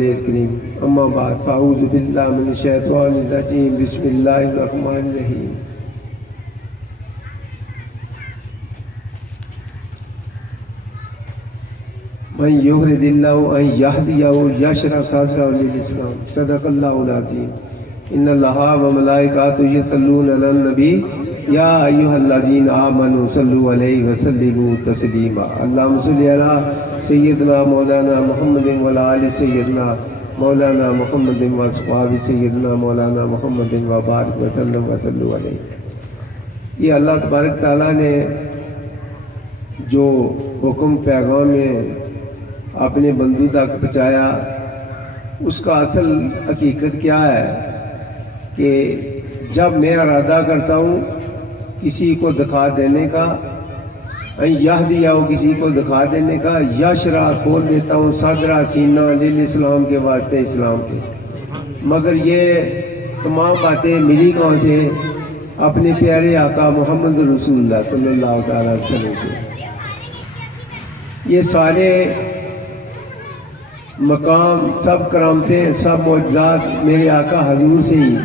الكريم اما بعد فاعوذ بالله من الشيطان الرجيم بسم الله الرحمن الرحيم من يرد الله ان يهديه يشرح صدره للاسلام صدق الله العظيم ان الله وملائكته يصلون على النبي يا ايها الذين امنوا صلوا عليه وسلموا تسليما اللهم صل على سیدنا مولانا محمد وعلى آل سیدنا مولانا محمد واصحاب سیدنا مولانا محمد وبارک وسلم وصلوا علیہ۔ یہ اللہ تبارک تعالیٰ نے جو حکم پیغام میں اپنے بندوں تک پہنچایا اس کا اصل حقیقت کیا ہے کہ جب میں ارادہ کرتا ہوں کسی کو دکھا دینے کا دیا ہو کسی کو دکھا دینے کا یشرا کھول دیتا ہوں صدرہ سینہ للاسلام کے واسطے اسلام کے، مگر یہ تمام باتیں ملی کہاں سے؟ اپنے پیارے آقا محمد رسول اللہ صلی اللہ تعالی علیہ وسلم سے۔ یہ سارے مقام سب کرامتیں سب معجزات میرے آقا حضور سے ہی،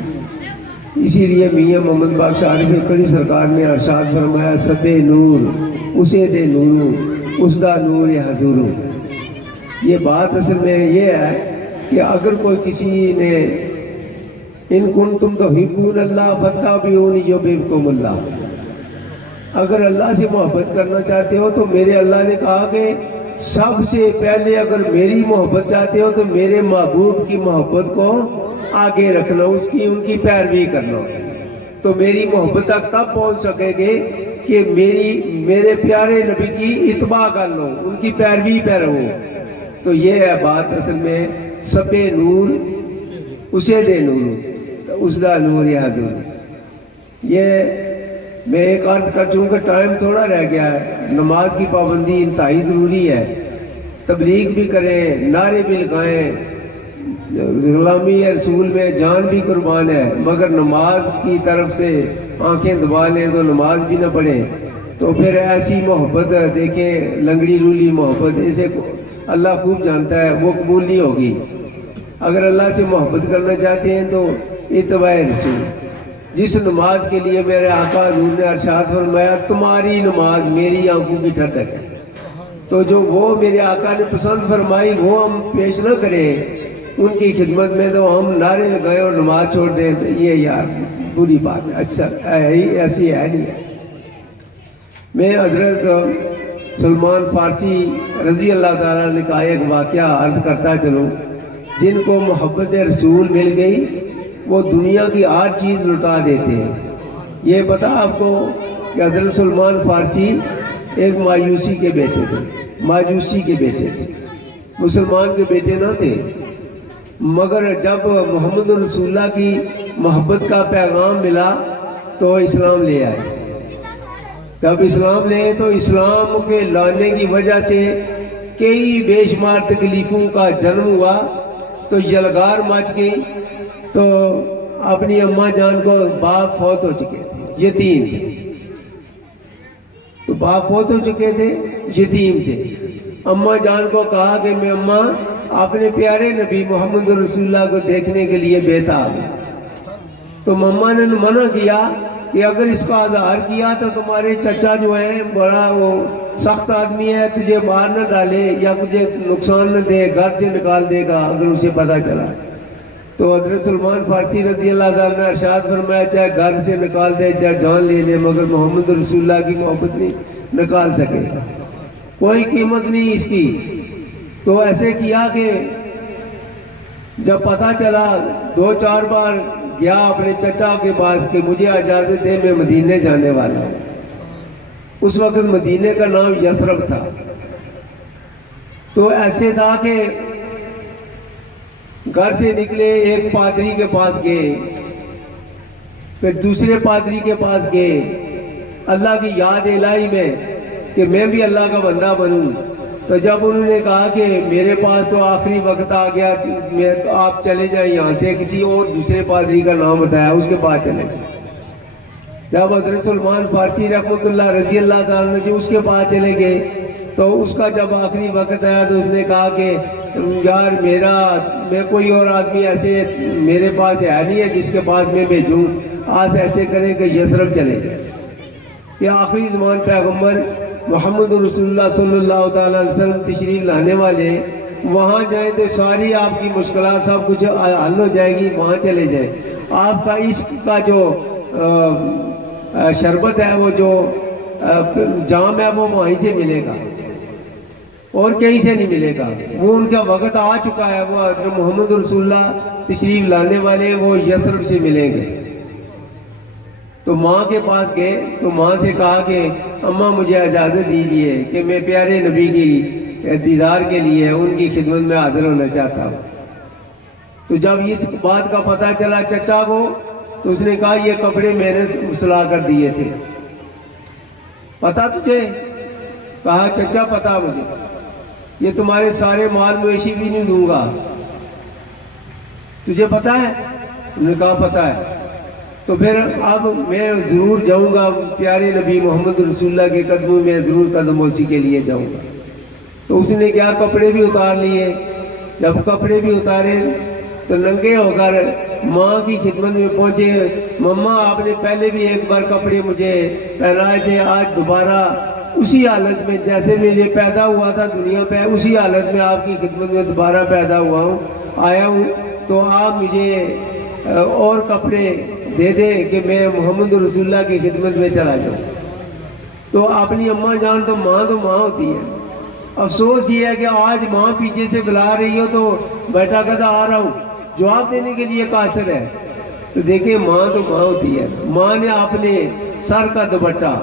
اسی لیے میاں محمد باقر عارف کری سرکار نے ارشاد فرمایا سب نور اسے دے نور اس دا نور حضور۔ یہ بات اصل میں یہ ہے کہ اگر کوئی کسی نے ان کنتم تحبون اللہ فاتبعونی یحببکم اللہ، اگر اللہ سے محبت کرنا چاہتے ہو تو میرے اللہ نے کہا کہ سب سے پہلے اگر میری محبت چاہتے ہو تو میرے محبوب کی محبت کو آگے رکھنا، ان کی پیروی کرنا، تو میری محبت تک تب پہنچ سکے گے کہ میرے پیارے نبی کی اتباع کر لو، ان کی پیروی پہ رہو۔ تو یہ ہے بات اصل میں سب نور اسے دے نور اس دا نور حضور۔ یہ میں ایک عرض کر چوں کہ ٹائم تھوڑا رہ گیا ہے، نماز کی پابندی انتہائی ضروری ہے، تبلیغ بھی کریں، نعرے بھی لگائیں، غلامی رسول میں جان بھی قربان ہے، مگر نماز کی طرف سے آنکھیں دبا لیں تو نماز بھی نہ پڑھیں تو پھر ایسی محبت دیکھیں لنگڑی لولی محبت، اسے اللہ خوب جانتا ہے وہ قبول نہیں ہوگی۔ اگر اللہ سے محبت کرنا چاہتے ہیں تو اتباع رسول، جس نماز کے لیے میرے آقا حضور نے ارشاد فرمایا تمہاری نماز میری آنکھوں کی ٹھنڈک ہے، تو جو وہ میرے آقا نے پسند فرمائی وہ ہم پیش نہ کریں ان کی خدمت میں، تو ہم نعرے لگائیں اور نماز چھوڑ دیں تو یہ یار بری بات ہے، اچھا ایسی ہے نہیں ہے۔ میں حضرت سلمان فارسی رضی اللہ تعالیٰ نے کہا ایک واقعہ عرض کرتا چلوں، جن کو محبت رسول مل گئی وہ دنیا کی ہر چیز لٹا دیتے ہیں۔ یہ پتہ آپ کو کہ حضرت سلمان فارسی ایک مایوسی کے بیٹے تھے، ماجوسی کے بیٹے تھے، مسلمان کے بیٹے نہ تھے، مگر جب محمد رسول اللہ کی محبت کا پیغام ملا تو اسلام لے آئے۔ جب اسلام لے تو اسلام کے لانے کی وجہ سے کئی بے شمار تکلیفوں کا جنم ہوا، تو یلغار مچ گئی، تو اپنی اماں جان کو باپ فوت ہو چکے تھے، یتیم تھے، تو باپ فوت ہو چکے تھے، یتیم تھے۔ اماں جان کو کہا کہ میں اماں اپنے پیارے نبی محمد رسول اللہ کو دیکھنے کے لیے بیتاب ہے، تو مما نے منع کیا کہ اگر اس کا اظہار کیا تو تمہارے چچا جو ہیں بڑا وہ سخت آدمی ہے، تجھے باہر نہ ڈالے یا تجھے نقصان نہ دے، گھر سے نکال دے گا اگر اسے پتہ چلا۔ تو حضرت سلمان فارسی رضی اللہ تعالیٰ نے ارشاد فرمایا چاہے گھر سے نکال دے چاہے جان لے لے مگر محمد رسول اللہ کی محبت نہیں نکال سکے گا، کوئی قیمت نہیں اس کی۔ تو ایسے کیا کہ جب پتہ چلا 2-4 بار گیا اپنے چچا کے پاس کہ مجھے اجازت دے میں مدینے جانے والا ہوں۔ اس وقت مدینے کا نام یثرب تھا، تو ایسے تھا کہ گھر سے نکلے ایک پادری کے پاس گئے، پھر دوسرے پادری کے پاس گئے، اللہ کی یاد الہی میں کہ میں بھی اللہ کا بندہ بنوں۔ تو جب انہوں نے کہا کہ میرے پاس تو آخری وقت آ گیا، تو آپ چلے جائیں یہاں سے، کسی اور دوسرے پادری کا نام بتایا اس کے پاس چلے گئے۔ جب حضرت سلمان فارسی رحمۃ اللہ رضی اللہ تعالیٰ نے جو اس کے پاس چلے گئے تو اس کا جب آخری وقت آیا تو اس نے کہا کہ یار میں کوئی اور آدمی ایسے میرے پاس ہے نہیں ہے جس کے پاس میں بھیجوں، آج ایسے کریں کہ یثرب چلے جائیں، کہ آخری زمان پیغمبر محمد رسول اللہ صلی اللہ تعالیٰ علیہ وسلم تشریف لانے والے، وہاں جائیں تو ساری آپ کی مشکلات سب کچھ حل ہو جائے گی، وہاں چلے جائیں، آپ کا عشق کا جو شربت ہے، وہ جو جام ہے، وہ وہیں سے ملے گا اور کہیں سے نہیں ملے گا۔ وہ ان کا وقت آ چکا ہے، وہ حضرت محمد رسول اللہ تشریف لانے والے وہ یثرب سے ملیں گے۔ تو ماں کے پاس گئے تو ماں سے کہا کہ اماں مجھے اجازت دیجئے کہ میں پیارے نبی کی دیدار کے لیے ان کی خدمت میں حاضر ہونا چاہتا ہوں۔ تو جب اس بات کا پتہ چلا چچا کو، تو اس نے کہا یہ کپڑے میں نے سلا کر دیے تھے، پتہ تجھے؟ کہا چچا پتہ مجھے، یہ تمہارے سارے مال مویشی بھی نہیں دوں گا، تجھے پتہ ہے؟ انہوں نے کہا پتہ ہے۔ تو پھر اب میں ضرور جاؤں گا پیارے نبی محمد رسول اللہ کے قدموں میں، ضرور قدم بوسی کے لیے جاؤں گا۔ تو اس نے کیا کپڑے بھی اتار لیے۔ جب کپڑے بھی اتارے تو ننگے ہو کر ماں کی خدمت میں پہنچے، مما آپ نے پہلے بھی ایک بار کپڑے مجھے پہنائے تھے، آج دوبارہ اسی حالت میں جیسے مجھے پیدا ہوا تھا دنیا پہ، اسی حالت میں آپ کی خدمت میں دوبارہ پیدا ہوا ہوں، آیا ہوں، تو آپ مجھے اور کپڑے دے دیں کہ میں محمد رسول اللہ کی خدمت میں چلا جاؤں۔ تو اپنی اماں جان تو ماں ہوتی ہے۔ افسوس یہ ہے کہ آج ماں پیچھے سے بلا رہی ہو تو بیٹا کہتا آ رہا ہوں، جواب دینے کے لیے قاصر ہے۔ تو دیکھیں ماں تو ماں ہوتی ہے۔ ماں نے اپنے سر کا دوپٹہ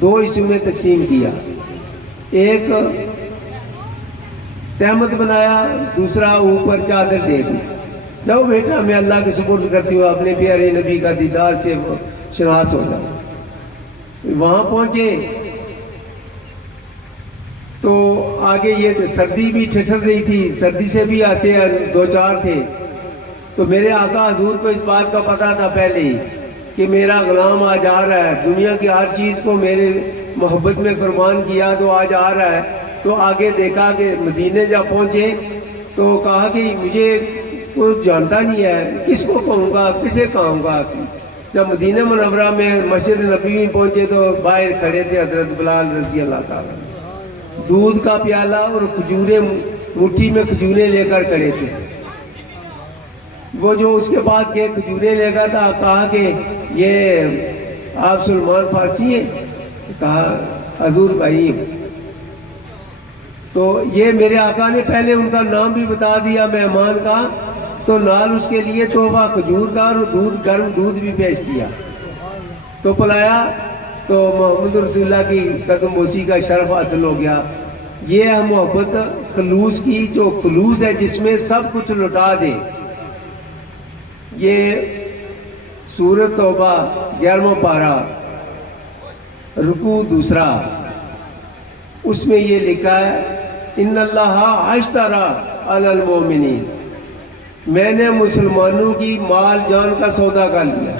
دو حصوں میں تقسیم کیا، ایک تہمت بنایا، دوسرا اوپر چادر دے دی، جاؤ بیٹا میں اللہ کے سپرد کرتی ہوں، اپنے پیارے نبی کا دیدار سے شناس ہو جاؤ۔ وہاں پہنچے تو آگے یہ سردی بھی ٹھٹر رہی تھی، سردی سے بھی ایسے دو چار تھے۔ تو میرے آقا حضور کو اس بات کا پتہ تھا پہلے ہی کہ میرا غلام آج آ رہا ہے، دنیا کی ہر چیز کو میرے محبت میں قربان کیا تو آج آ رہا ہے۔ تو آگے دیکھا کہ مدینے جب پہنچے تو کہا کہ مجھے کوئی جانتا نہیں ہے، کس کو کہوں گا، کسے کہوں گا۔ جب مدینہ منورہ میں مسجد نبی میں پہنچے تو باہر کھڑے تھے حضرت بلال رضی اللہ تعالیٰ، دودھ کا پیالہ اور کھجوریں، مٹھی میں کھجوریں لے کر کھڑے تھے۔ وہ جو اس کے بعد کے کھجوریں لے گا تھا، کہا کہ یہ آپ سلمان فارسی ہیں؟ کہا حضور بھائی۔ تو یہ میرے آقا نے پہلے ان کا نام بھی بتا دیا مہمان کا، تو نال اس کے لیے تحفہ کھجور کا اور دودھ، گرم دودھ بھی پیش کیا۔ تو پلایا تو محمد رسول اللہ کی قدم بوسی کا شرف حاصل ہو گیا۔ یہ ہے محبت خلوص کی، جو خلوص ہے جس میں سب کچھ لٹا دے۔ یہ سورۃ توبہ 11واں پارہ رکوع دوسرا، اس میں یہ لکھا ہے ان اللہ اشتری علی المؤمنین، میں نے مسلمانوں کی مال جان کا سودا کر لیا،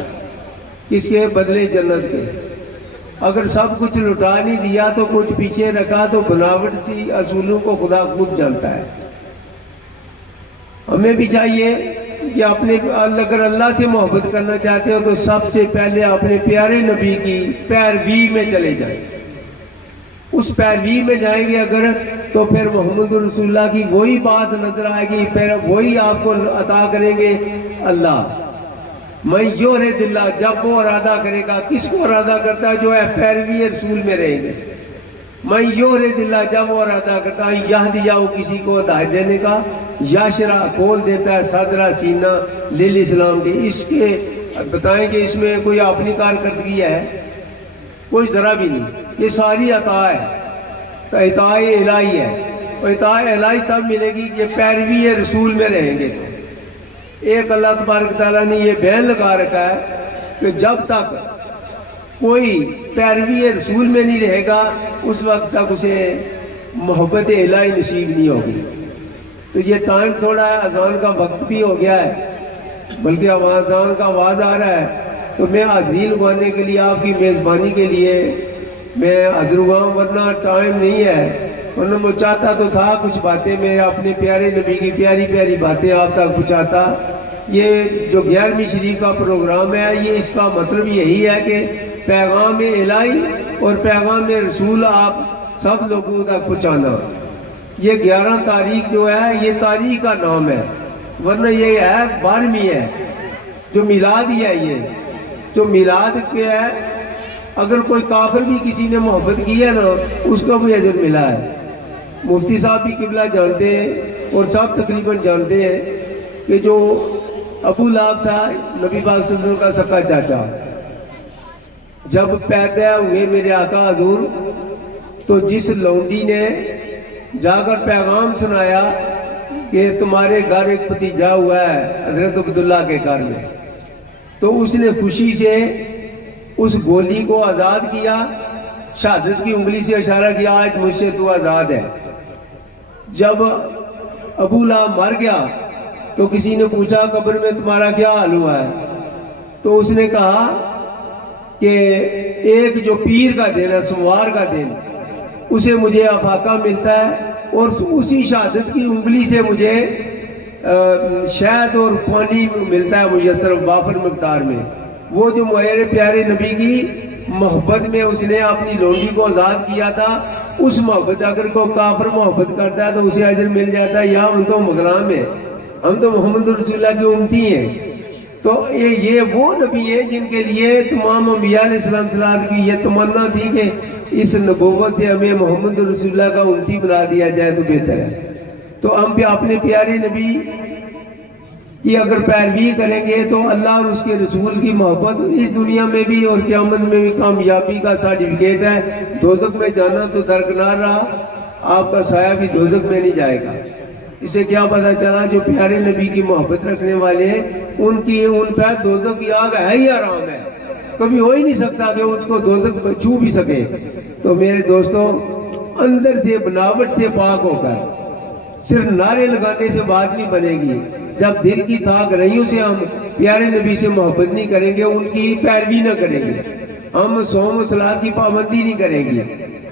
کس کے بدلے؟ جنت کے۔ اگر سب کچھ لٹا نہیں دیا تو کچھ پیچھے رکھا تو بناوٹ سی اصولوں کو خدا خود جانتا ہے۔ ہمیں بھی چاہیے کہ اگر اللہ سے محبت کرنا چاہتے ہو تو سب سے پہلے اپنے پیارے نبی کی پیروی میں چلے جائیں۔ اس پیروی میں جائیں گے اگر، تو پھر محمد رسول اللہ کی وہی بات نظر آئے گی، پھر وہی آپ کو عطا کریں گے اللہ۔ میں یورد اللہ، جب وہ ارادہ کرے گا، کس کو ارادہ کرتا ہے؟ جو ہے پیروی رسول میں رہیں گے۔ میں یورد اللہ، جب وہ ارادہ کرتا ہے یہدیہ، کسی کو ہدایت دینے کا، یشرح کھول دیتا ہے صدرہ سینہ للاسلام کے۔ اس کے بتائیں کہ اس میں کوئی اپنی کارکردگی ہے؟ کوئی ذرا بھی نہیں، یہ ساری عطا ہے، تو عطا الہی ہے، اور عطا الہی تب ملے گی کہ پیروی رسول میں رہیں گے۔ ایک اللہ تبارک تعالیٰ نے یہ بیان لگا رکھا ہے کہ جب تک کوئی پیروی رسول میں نہیں رہے گا اس وقت تک اسے محبت الہی نصیب نہیں ہوگی۔ تو یہ ٹائم تھوڑا ہے، اذان کا وقت بھی ہو گیا ہے، بلکہ اذان کا آواز آ رہا ہے، تو میں حاضرین لگوانے کے لیے، آپ کی میزبانی کے لیے میں حاضر ہوا ہوں، ورنہ ٹائم نہیں ہے۔ ورنہ وہ چاہتا تو تھا کچھ باتیں میں اپنے پیارے نبی کی پیاری پیاری باتیں آپ تک پہنچاتا. یہ جو 11ویں شریف کا پروگرام ہے یہ اس کا مطلب یہی ہے کہ پیغام الہی اور پیغام رسول آپ سب لوگوں تک پہنچانا. یہ 11 تاریخ جو ہے یہ تاریخ کا نام ہے، ورنہ یہ ہے 12ویں ہے جو میلاد ہی ہے. یہ جو میلاد پہ ہے اگر کوئی کافر بھی کسی نے محبت کی ہے نا اس کو بھی اجر ملا ہے. مفتی صاحب بھی قبلہ جانتے ہیں اور سب تقریباً جانتے ہیں کہ جو ابو لہب تھا نبی پاک صلی اللہ علیہ وسلم کا سکا چاچا، جب پیدا ہوئے میرے آقا حضور تو جس لونڈی نے جا کر پیغام سنایا کہ تمہارے گھر ایک بھتیجا ہوا ہے حضرت عبداللہ کے گھر میں، تو اس نے خوشی سے اس گولی کو آزاد کیا، شہادت کی انگلی سے اشارہ کیا آج مجھ سے تو آزاد ہے. جب ابو لہب مر گیا تو کسی نے پوچھا قبر میں تمہارا کیا حال ہوا ہے؟ تو اس نے کہا کہ ایک جو پیر کا دن ہے سوموار کا دن اسے مجھے افاقہ ملتا ہے اور اسی شہادت کی انگلی سے مجھے شہد اور پانی ملتا ہے میسر وافر مقدار میں. وہ جو میرے پیارے نبی کی محبت میں اس نے اپنی لونڈی کو آزاد کیا تھا، اس محبت اگر کوئی کافر محبت کرتا ہے تو اسے اجر مل جاتا ہے. یا ہم تو مغرام ہیں، ہم تو محمد رسول اللہ کی امتی ہیں. تو یہ وہ نبی ہیں جن کے لیے تمام انبیاء علیہ السلام کی یہ تمنا تھی کہ اس نبوت سے ہمیں محمد رسول اللہ کا امتی بنا دیا جائے تو بہتر ہے. تو ہم بھی اپنے پیارے نبی کی اگر پیروی کریں گے تو اللہ اور اس کے رسول کی محبت اس دنیا میں بھی اور قیامت میں بھی کامیابی کا سرٹیفکیٹ ہے. دوزخ میں جانا تو درکنار رہا، آپ کا سایہ بھی دوزخ میں نہیں جائے گا. اس سے کیا پتہ چلا جو پیارے نبی کی محبت رکھنے والے ہیں ان پہ دوزخ کی آگ ہے ہی آرام ہے، کبھی ہو ہی نہیں سکتا کہ اس کو دوزخ چھو بھی سکے. تو میرے دوستوں اندر سے بناوٹ سے پاک ہو کر صرف نعرے لگانے سے بات نہیں بنے گی. جب دل کی تھاک رہیوں سے ہم پیارے نبی سے محبت نہیں کریں گے، ان کی پیروی نہ کریں گے، ہم صوم و صلاۃ کی پابندی نہیں کریں گے،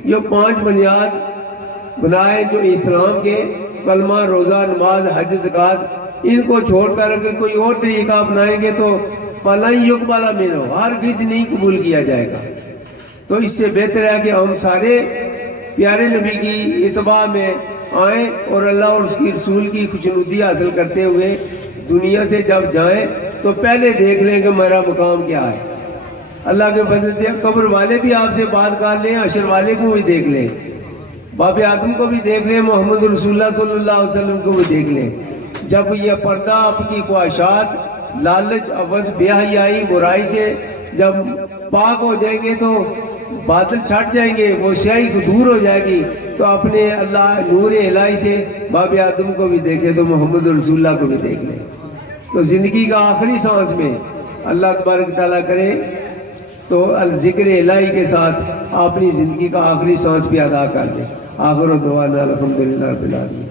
یہ 5 بنیاد بنائے جو اسلام کے کلمہ، روزہ، نماز، حج، زکوٰۃ، ان کو چھوڑ کر اگر کوئی اور طریقہ اپنائیں گے تو فَلَن يُقْبَلَ مِنْهُ ہرگز نہیں قبول کیا جائے گا. تو اس سے بہتر ہے کہ ہم سارے پیارے نبی کی اتباع میں آئیں اور اللہ اور اس کی رسول کی خوشنودی حاصل کرتے ہوئے دنیا سے جب جائیں تو پہلے دیکھ لیں کہ میرا مقام کیا ہے. اللہ کے فضل سے قبر والے بھی آپ سے بات کر لیں، حشر والے کو بھی دیکھ لیں، باپ آدم کو بھی دیکھ لیں، محمد رسول اللہ صلی اللہ علیہ وسلم کو بھی دیکھ لیں. جب یہ پردہ آپ کی خواہشات، لالچ، عوض، بے حیائی، برائی سے جب پاک ہو جائیں گے تو بادل چھٹ جائیں گے، وہ سیاہی دور ہو جائے گی، تو اپنے اللہ نور الہی سے باب آدم کو بھی دیکھیں تو محمد رسول اللہ کو بھی دیکھ لیں. تو زندگی کا آخری سانس میں اللہ تبارک تعالیٰ کرے تو ذکر الہی کے ساتھ اپنی زندگی کا آخری سانس بھی ادا کر لیں. آخر دعوانا الحمدللہ رب العالمین.